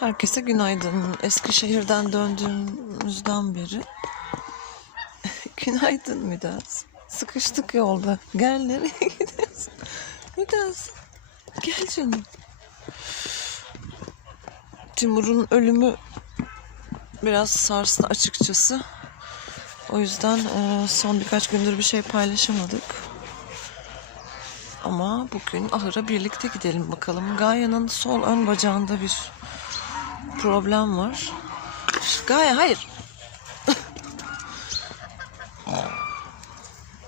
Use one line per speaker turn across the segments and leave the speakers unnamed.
Herkese günaydın. Eskişehir'den döndüğümüzden beri. günaydın Midas. Sıkıştık yolda. Gel nereye gidiyorsun? Midas. Gel canım. Timur'un ölümü biraz sarstı açıkçası. O yüzden e, son birkaç gündür bir şey paylaşamadık. Ama bugün ahıra birlikte gidelim bakalım. Gaya'nın sol ön bacağında bir problem var. Gaye hayır.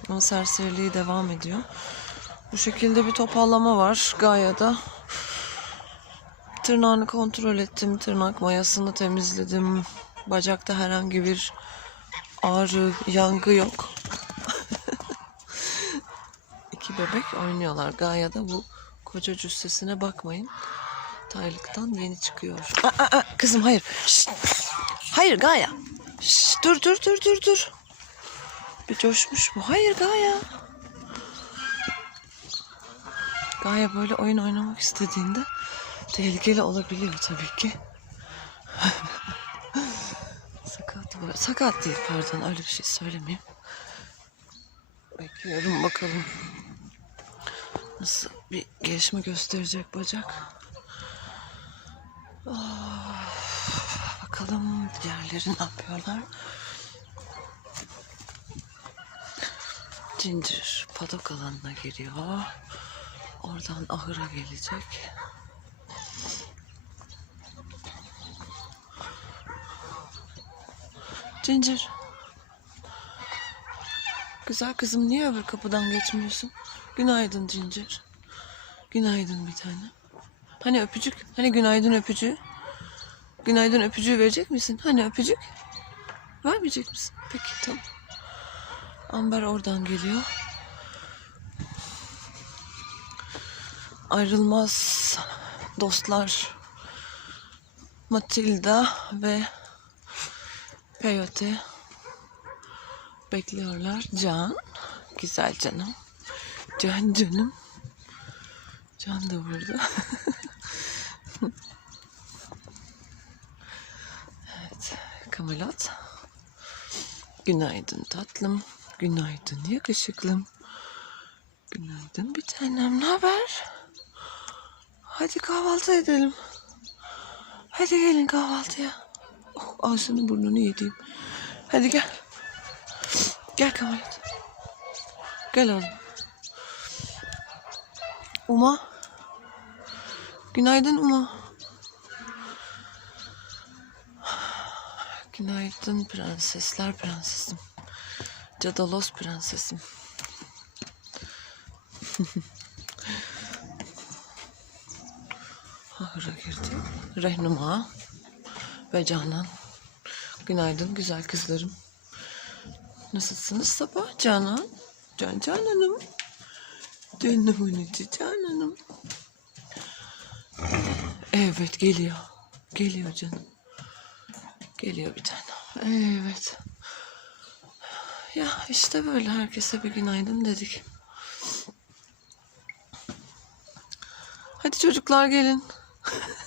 Ama serseriliği devam ediyor. Bu şekilde bir topallama var Gaya'da. Tırnağını kontrol ettim. Tırnak mayasını temizledim. Bacakta herhangi bir ağrı, yangı yok. İki bebek oynuyorlar. Gaya'da bu koca cüssesine bakmayın. Taylıktan yeni çıkıyor. Aa, aa, aa, kızım hayır. Şşt. Hayır Gaya. Şşt, dur dur dur dur dur. Bir coşmuş bu. Hayır Gaya. Gaya böyle oyun oynamak istediğinde tehlikeli olabiliyor tabii ki. sakat var. Sakat değil pardon öyle bir şey söylemeyeyim. Bekliyorum bakalım. Nasıl bir gelişme gösterecek bacak. Ah, bakalım diğerleri ne yapıyorlar. Ginger padok alanına giriyor. Oradan ahıra gelecek. Ginger. Güzel kızım niye öbür kapıdan geçmiyorsun? Günaydın Ginger. Günaydın bir tane. Hani öpücük? Hani günaydın öpücüğü? Günaydın öpücüğü verecek misin? Hani öpücük? Vermeyecek misin? Peki tamam. Amber oradan geliyor. Ayrılmaz dostlar Matilda ve Peyote bekliyorlar. Can, güzel canım. Can canım. Can da burada. evet, Kamelot. Günaydın tatlım. Günaydın yakışıklım. Günaydın bir tanem. Ne haber? Hadi kahvaltı edelim. Hadi gelin kahvaltıya. Oh, ağzını burnunu yediğim. Hadi gel. Gel Kamalot. Gel oğlum. Uma. Günaydın Uma. Günaydın prensesler prensesim. Cadalos prensesim. Ahıra girdik. Rehnuma ve Canan. Günaydın güzel kızlarım. Nasılsınız sabah Canan? Can Canan'ım. Canımın içi Canan'ım. Evet geliyor. Geliyor canım. Geliyor bir tane. Evet. Ya işte böyle herkese bir günaydın dedik. Hadi çocuklar gelin.